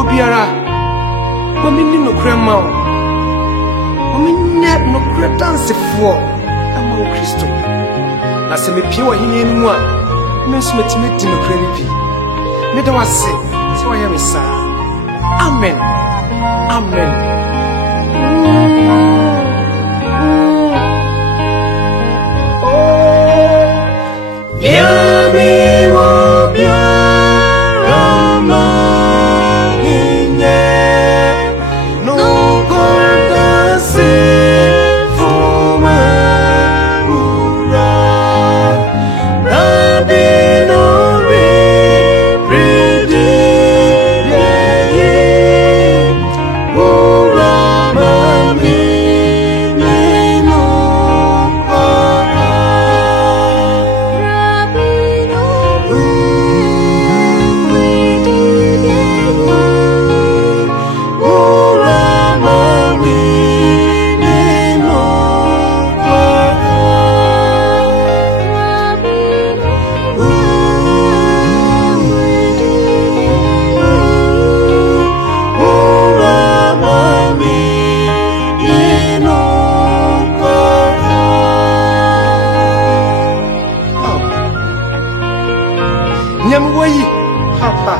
Obiara, women no crema, women net no credence for among Christo. As a pure in one, Miss Metimeti no credibi. Neither was say, so I am a son. Amen. Amen. Nyamway, Papa,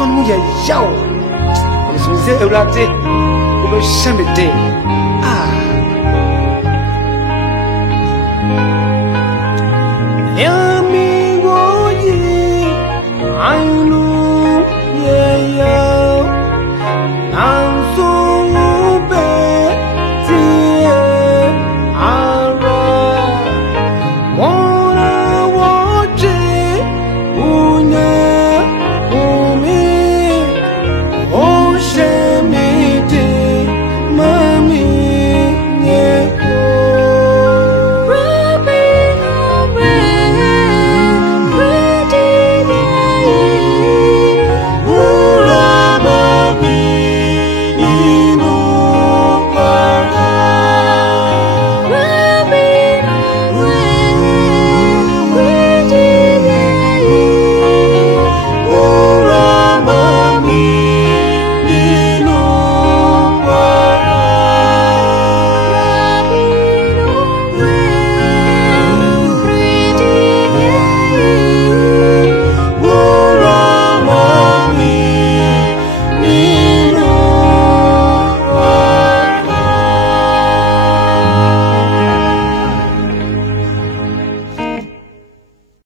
on me a yow. I was with the Eurate, over Shamity.